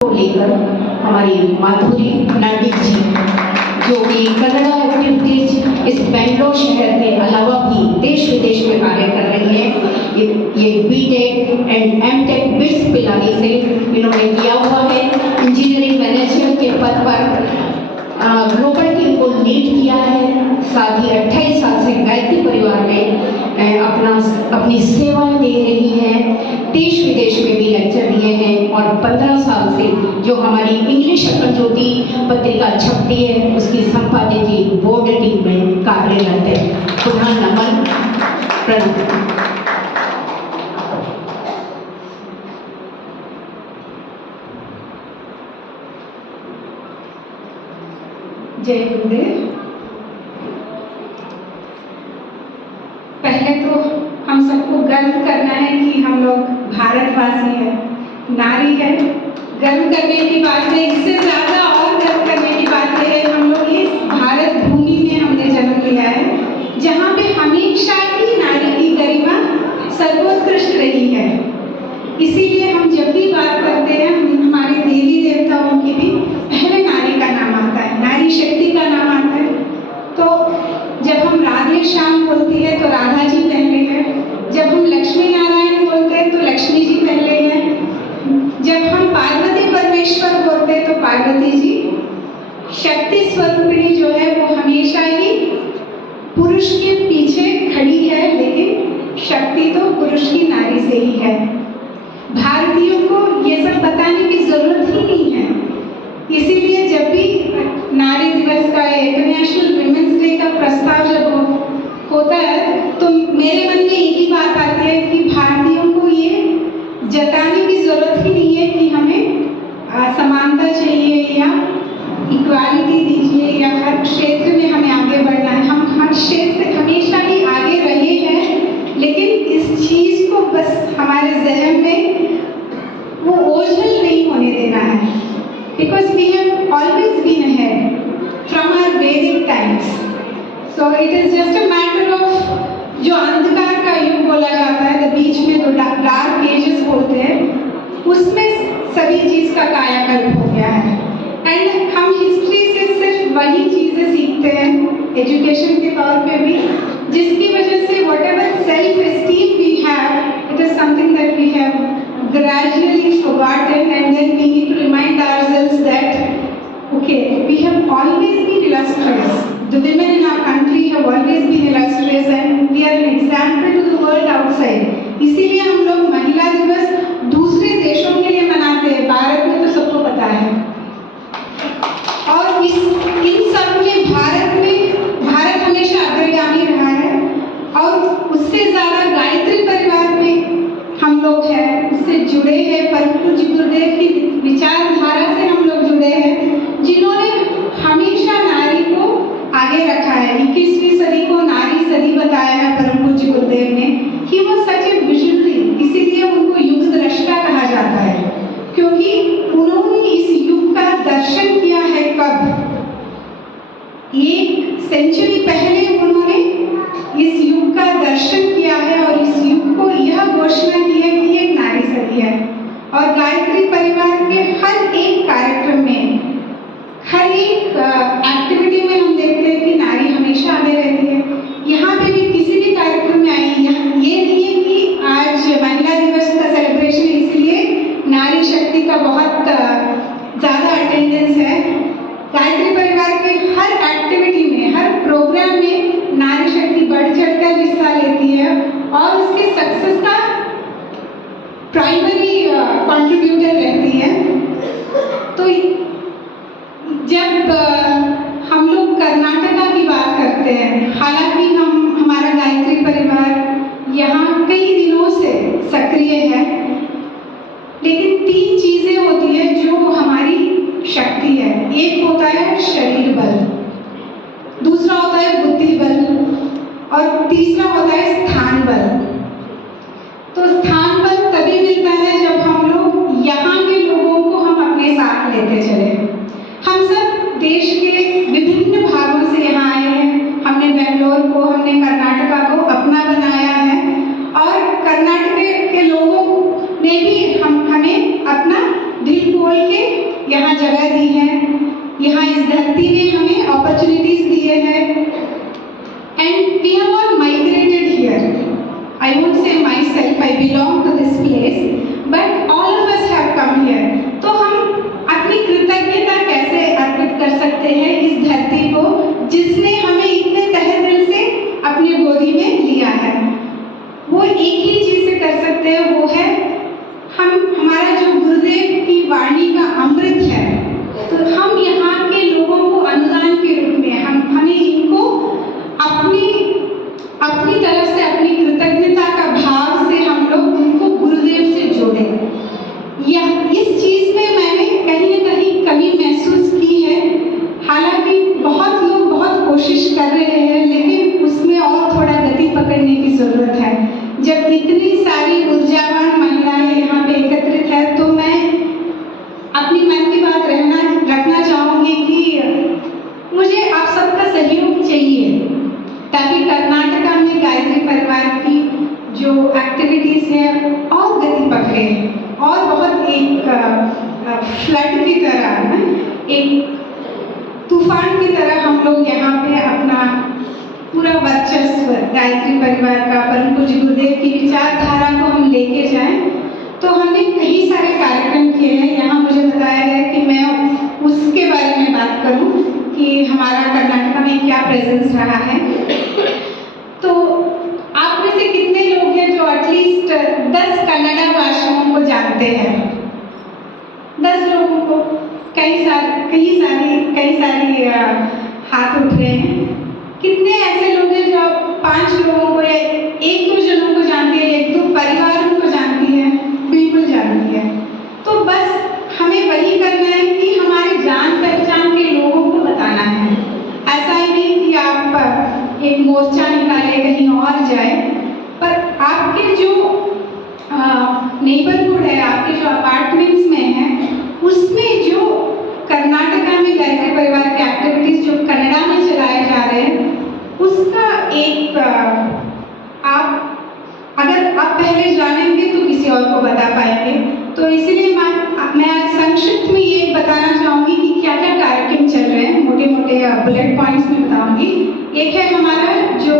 को लेकर हमारी माधुरी नाडिग जी, जो कि कन्नड़ा एक्टिविटीज इस बेंगलोर शहर के अलावा भी देश विदेश में कार्य कर रही हैं। ये BTech and MTech BITS Pilani से इन्होंने किया हुआ है। इंजीनियरिंग मैनेजर के पद पर ग्लोबल टीम को लीड किया है। साथ ही 28 साल से गायत्री परिवार में अपनी सेवाएं दे रही हैं। देश विदेश में भी लेक्चर दिए हैं और 15 साल से जो हमारी इंग्लिश अकल ज्योति पत्रिका छपती है उसकी संपादकीय बोर्ड टीम में कार्यरत है। पुनः नमन, प्रणाम। जय गुरुदेव। पहले तो हम सबको गर्व करना है कि हम लोग भारतवासी हैं, नारी है। गर्व करने की बात है, इससे ज्यादा और गर्व करने की बात है हम लोग इस भारत भूमि में हमने जन्म लिया है, जहाँ पे हमेशा ही नारी की गरिमा सर्वोत्कृष्ट रही है। इसीलिए हम जब भी बात करते हैं हमारे देवी देवताओं की भी पहले नारी का नाम आता है, नारी शक्ति का नाम आता है। तो जब हम राधे श्याम बोलती है तो राधा जी पहले है, जब हम लक्ष्मी नारायण बोलते हैं तो लक्ष्मी जी पहले है, जब हम पार्वती परमेश्वर बोलते हैं तो पार्वती जी। शक्ति स्वरूपिणी जो है वो हमेशा ही पुरुष के पीछे खड़ी है, लेकिन शक्ति तो पुरुष की नारी से ही है। भारतीयों को ये सब बताने की जरूरत ही नहीं है। इसीलिए जब भी नारी दिवस का इंटरनेशनल विमेंस डे का प्रस्ताव जब होता है तो मेरे मन में एक ही बात आती है कि भारतीयों को ये जताने की जरूरत ही नहीं है कि हमें समानता चाहिए या इक्वालिटी दीजिए या हर क्षेत्र में हमें आगे बढ़ना है। हम हर क्षेत्र से हमेशा ही आगे रहे हैं, लेकिन इस चीज को बस हमारे जहन में वो ओझल नहीं होने देना है। Because we have always been ahead from our Vedic times. So it is just a matter of जो अंधकार का युग बोला जाता है, the बीच में जो डार्क एजेस बोलते हैं, उसमें सभी चीज का कायाकल्प हो गया है। एंड हम हिस्ट्री से सिर्फ वही चीजें सीखते हैं एजुकेशन के तौर पे भी, जिसकी वजह से whatever self esteem we have, it is something that we have gradually forgotten, and then we need to remind ourselves that okay, we have always been illustrious. The women in our country have always been illustrious and we are an example to the world outside. इसीलिए हम लोग महिला दिवस दूसरे देशों के लिए मनाते हैं, भारत में तो सबको पता है। और इन सब में भारत हमेशा अग्रगामी रहा है, और उससे ज्यादा गायत्री परिवार में हम लोग हैं, उससे जुड़े हैं। परम पूज्य गुरुदेव की विचारधारा से हम लोग जुड़े हैं, जिन्होंने हमेशा नारी को आगे रखा है। 21वीं सदी को नारी सदी बताया है परम पूज्य गुरुदेव ने। He was such A visionary, इसीलिए उनको युग दृष्टा कहा जाता है, क्योंकि उन्होंने इस युग का दर्शन किया है। कब? 1 सेंचुरी पहले उन्होंने इस युग का दर्शन किया है और इस युग को यह घोषणा की है कि एक नारी सदी है। और गायत्री परिवार के हर एक कार्यक्रम में, हर एक एक्टिविटी में हम देखते हैं कि नारी हमेशा आगे रहती है। यहाँ पे भी किसी भी कार्यक्रम में आई, ये नहीं है कि आज महिला दिवस का सेलिब्रेशन इसलिए नारी शक्ति का बहुत ज़्यादा अटेंडेंस है। गायत्री परिवार के हर एक्टिविटी में, हर प्रोग्राम में नारी शक्ति बढ़ चढ़कर हिस्सा लेती है और उसके सक्सेस का प्राइमरी कंट्रीब्यूटर रहती है। तो जब हम लोग कर्नाटका की बात करते हैं, हालांकि हमारा गायत्री परिवार यहाँ कई दिनों से सक्रिय है, लेकिन 3 चीजें होती है जो हमारी शक्ति है। एक होता है शरीर बल, दूसरा होता है बुद्धि बल, और तीसरा होता है स्थान बल। तो स्थान बल तभी मिलता है जब हम लोग यहाँ के लोगों को हम अपने साथ लेते चले। हम सब देश के विभिन्न भागों से यहाँ आए हैं। हमने बेंगलोर को, हमने कर्नाटका को अपना बनाया है, और कर्नाटक के लोगों ने भी हमें अपना दिल को खोल के यहाँ जगह दी है, यहाँ इस धरती ने हमें अपॉर्चुनिटीज दिए हैं, and we have all migrated here. I won't say myself, I belong to this place, but all of us have come here. तो हम अपनी कृतज्ञता कैसे अर्पित कर सकते हैं इस धरती को जिसने हमें इतने तहे दिल से अपनी गोदी में लिया है? वो एक ही चीज से कर सकते हैं, वो है हमारा जो गुरुदेव की वाणी का अमृत है, तो हम यहाँ के लोगों को अनुदान के रूप में हमें इनको अपनी तरफ से, अपनी कृतज्ञता का भाव से हम लोग उनको गुरुदेव से जोड़े. इस चीज में मैंने कहीं न कहीं कमी महसूस की है. हालांकि बहुत लोग बहुत कोशिश कर रहे हैं, लेकिन उसमें और थोड़ा गति पकड़ने की जरूरत है. जब इतनी सारी ऊर्जावान महिलाएं यहाँ पे एकत्रित है, तो मैं अपनी मन की बात रखना चाहूंगी कि मुझे आप सबका सहयोग चाहिए ताकि कर्नाटका में गायत्री परिवार की जो एक्टिविटीज है और गति पकड़े, और बहुत एक फ्लड की तरह, एक तूफान की तरह हम लोग यहाँ पे अपना पूरा वर्चस्व गायत्री परिवार का, परम पूज्य गुरुदेव की विचारधारा को हम लेके जाएं. तो हमने कई सारे कार्यक्रम किए हैं. यहाँ मुझे बताया गया कि मैं उसके बारे में बात करूं कि हमारा कर्नाटका में क्या प्रेजेंस रहा है. तो आप में से कितने लोग हैं जो एटलीस्ट 10 कन्नड़ा भाषाओं को जानते हैं? 10 लोगों को. कई सारी हाथ उठ रहे हैं. कितने ऐसे लोग हैं जो 5 लोगों को या 1-2 जनों को जानती है, 1-2 परिवारों को जानती है? बिल्कुल जानती है. तो बस हमें वही करना है कि हमारे जान पहचान के लोगों को बताना है. ऐसा ही नहीं कि आप एक मोर्चा निकाले कहीं और जाए, पर आपके जो नेबरहुड है, आपके जो अपार्टमेंट्स में है, उसमें जो कर्नाटका में गायत्री परिवार की एक्टिविटीज जो कन्नड़ा में चलाए जा रहे हैं, उसका एक अगर आप पहले जानेंगे तो किसी और को बता पाएंगे. तो इसीलिए मैं आज संक्षिप्त में ये बताना चाहूँगी कि क्या क्या कार्यक्रम चल रहे हैं. मोटे मोटे बुलेट पॉइंट्स में बताऊँगी. एक है हमारा जो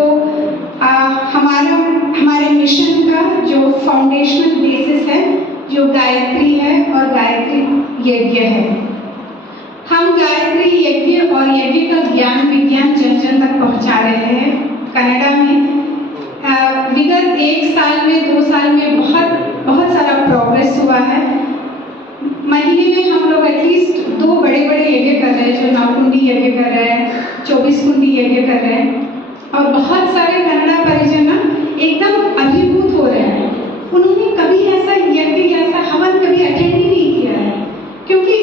हमारे मिशन का जो फाउंडेशनल बेसिस है, जो गायत्री है और गायत्री यज्ञ है. हम गायत्री यज्ञ और यज्ञ का ज्ञान विज्ञान जन जन तक पहुँचा रहे हैं कनाडा में. विगत 1 साल में 2 साल में बहुत सारा प्रोग्रेस हुआ है. महीने में हम लोग एटलीस्ट 2 बड़े यज्ञ कर रहे हैं, जो 9 कुंडी यज्ञ कर रहे हैं, 24 कुंडी यज्ञ कर रहे हैं, और बहुत सारे कन्नड़ा परिजन एकदम अभिभूत हो रहे हैं. उन्होंने कभी ऐसा यज्ञ या ऐसा हवन कभी अटेंड ही नहीं किया है, क्योंकि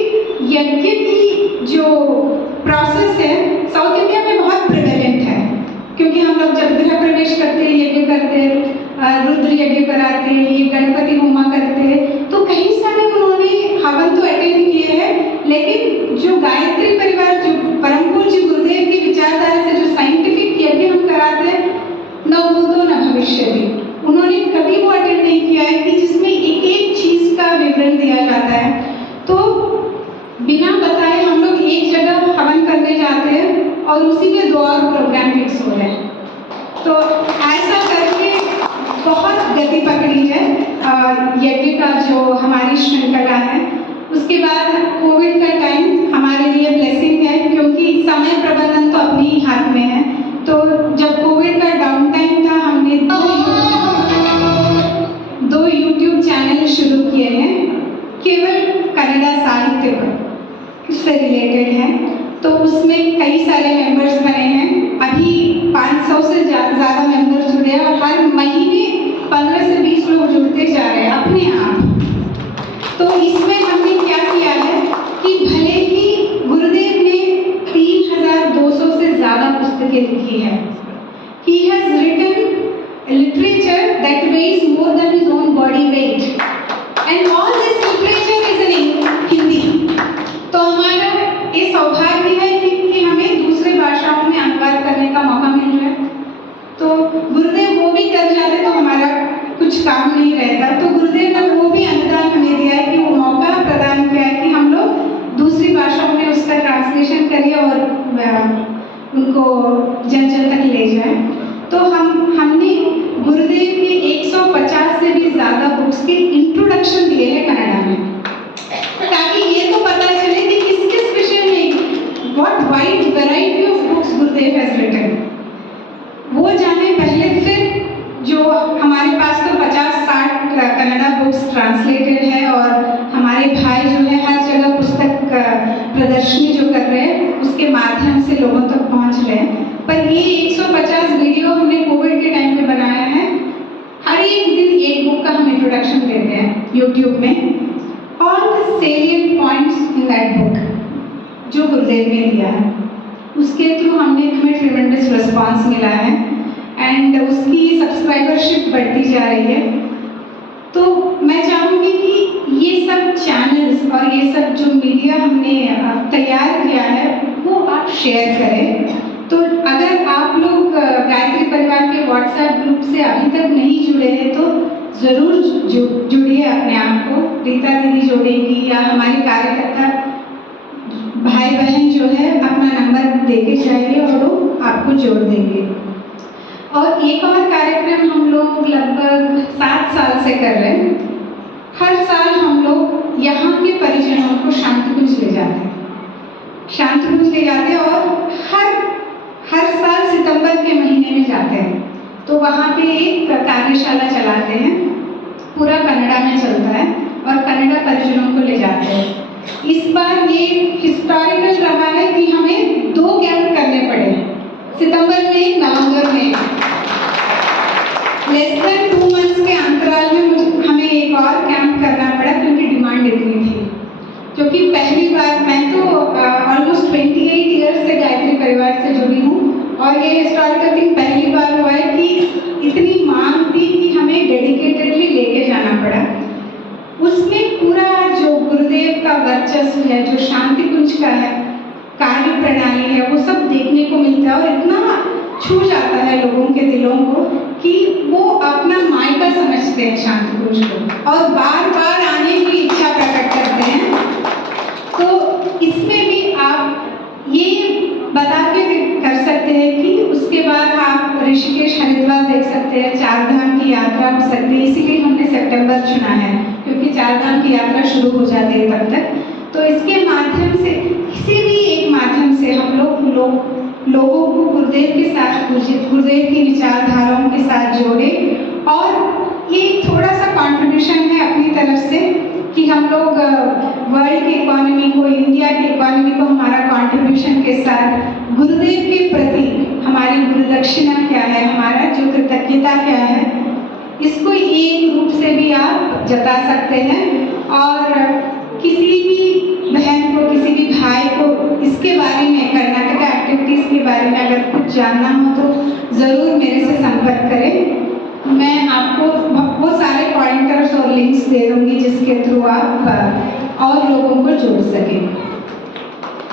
यज्ञ की जो प्रोसेस है साउथ इंडिया में बहुत प्रिवेलेंट है. क्योंकि हम लोग जब गृह प्रवेश करते हैं, यज्ञ करते हैं, रुद्र यज्ञ कराते हैं, ये गणपति होमा करते हैं, तो कई सारे उन्होंने हवन तो अटेंड किए हैं, लेकिन जो गायत्री परिवार, जो परम पूज्य गुरुदेव की विचारधारा से जो साइंटिफिक यज्ञ हम कराते हैं, न भूतो न भविष्यति, उन्होंने कभी वो अटेंड नहीं किया है कि जिसमें एक चीज का विवरण दिया जाता है. तो बिना बताए हम लोग एक जगह हवन करने जाते हैं और उसी में 2 और प्रोग्राम फिक्स हो रहे हैं. तो ऐसा करके बहुत गति पकड़ी है यज्ञ का जो हमारी श्रृंखला है. उसके बाद कोविड का टाइम हमारे लिए ब्लेसिंग है, क्योंकि समय प्रबंधन तो अपने ही हाथ में है. तो जब कोविड का डाउन टाइम था, हमने 2 यूट्यूब चैनल शुरू किए हैं, केवल कन्नड़ा साहित्य से रिलेटेड है. तो उसमें कई सारे मेंबर्स बने हैं. अभी 500 से ज़्यादा मेंबर्स जुड़े हैं, और हर महीने 15 से 20 लोग जुड़ते जा रहे हैं अपने आप. तो इसमें हमने क्या किया है कि भले ही गुरुदेव ने 3200 से ज़्यादा पुस्तकें लिखी है. He has written literature that weighs more than his own body weight, and all this literature is in Hindi. तो हमारा ये सौभाग्य है कि हमें दूसरे भाषाओं में अनुवाद करने का मौका मिल रहा है. तो गुरुदेव वो भी कर जाते तो हमारा कुछ काम नहीं रहता. तो गुरुदेव ने वो भी अनुदान हमें दिया है कि वो मौका प्रदान किया है कि हम उनको जन जन तक ले जाएं। तो हमने गुरुदेव के 150 से भी ज़्यादा बुक्स के इंट्रोडक्शन दिए हैं कन्नड़ा में, ताकि ये तो पता चले कि किस किस विषय में what wide variety of books Gurudev has written, वो जाने पहले। फिर जो हमारे पास तो 50-60 कन्नड़ा बुक्स ट्रांसलेटेड है और हमारे भाई जो है हर जगह पुस्तक प्रदर्शनी जो कर रहे हैं उसके माध्यम से लोगों तक पहुंच रहे हैं। पर ये 150 वीडियो हमने कोविड के टाइम में बनाया है। हर एक दिन एक बुक का हम इंट्रोडक्शन देते हैं यूट्यूब में, all the salient points in that book जो गुरुदेव ने दिया है, उसके थ्रू हमें ट्रिमेंडस रिस्पॉन्स मिला है एंड उसकी सब्सक्राइबरशिप बढ़ती जा रही है। तो मैं चाहूँगी कि ये सब चैनल्स और ये सब जो मीडिया हमने तैयार किया है वो आप शेयर करें। तो अगर आप लोग गायत्री परिवार के व्हाट्सएप ग्रुप से अभी तक नहीं जुड़े हैं तो ज़रूर जुड़िए अपने आप को। रीता दीदी जोड़ेंगी या हमारे कार्यकर्ता भाई बहन जो है अपना नंबर दे के जाइए और वो आपको जोड़ देंगे। और एक और कार्यक्रम हम लोग लगभग 7 साल से कर रहे हैं। हर साल हम लोग यहाँ के परिजनों को शांतिकुंज ले जाते हैं, शांतिकुंज ले जाते हैं और हर साल सितंबर के महीने में जाते हैं। तो वहाँ पे एक कार्यशाला चलाते हैं, पूरा कन्नड़ा में चलता है और कन्नड़ा परिजनों को ले जाते हैं। इस बार ये हिस्टोरिकल रहा है कि हमें 2 कैंप करने पड़े, सितंबर में, नवंबर में। लेस देन 2 मंथ्स के अंतराल में हमें एक और कैंप करना पड़ा क्योंकि डिमांड इतनी थी। क्योंकि पहली बार, मैं तो ऑलमोस्ट 28 ईयर्स से गायत्री परिवार से जुड़ी हूँ और ये हिस्टोरिकल थिंग पहली बार हुआ है कि इतनी मांग थी कि हमें डेडिकेटेडली लेके जाना पड़ा। उसमें पूरा जो गुरुदेव का वर्चस्व है, जो शांतिकुंज का है, कार्य प्रणाली है, वो सब देखने को मिलता है और इतना छू जाता है लोगों के दिलों को कि वो अपना मायका समझते हैं शांतिकुंज को और बार बार आने की इच्छा प्रकट करते हैं। तो इसमें भी आप ये बता के कर सकते हैं कि उसके बाद आप ऋषिकेश हरिद्वार देख सकते हैं, 4 धाम की यात्रा हो सकती है। इसीलिए हमने सितंबर चुना है क्योंकि 4 धाम की यात्रा शुरू हो जाती है तब तक। तो इसके माध्यम से, किसी भी एक माध्यम से हम लोगों को गुरुदेव के साथ, गुरुदेव की विचारधाराओं के साथ जोड़े। और ये थोड़ा सा कंट्रीब्यूशन है अपनी तरफ से कि हम लोग वर्ल्ड की इकोनॉमी को, इंडिया की इकोनॉमी को हमारा कंट्रीब्यूशन के साथ गुरुदेव के प्रति हमारी गुरुदक्षिणा क्या है, हमारा जो कृतज्ञता क्या है, इसको एक रूप से भी आप जता सकते हैं। और किसी भी बहन को, किसी भी भाई को इसके बारे में, कर्नाटक एक्टिविटीज़ के बारे में अगर कुछ जानना हो तो ज़रूर मेरे से संपर्क करें। मैं आपको वो सारे पॉइंटर्स और लिंक्स दे दूँगी जिसके थ्रू आप और लोगों को जोड़ सकें।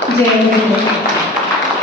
जय गुरुदेव।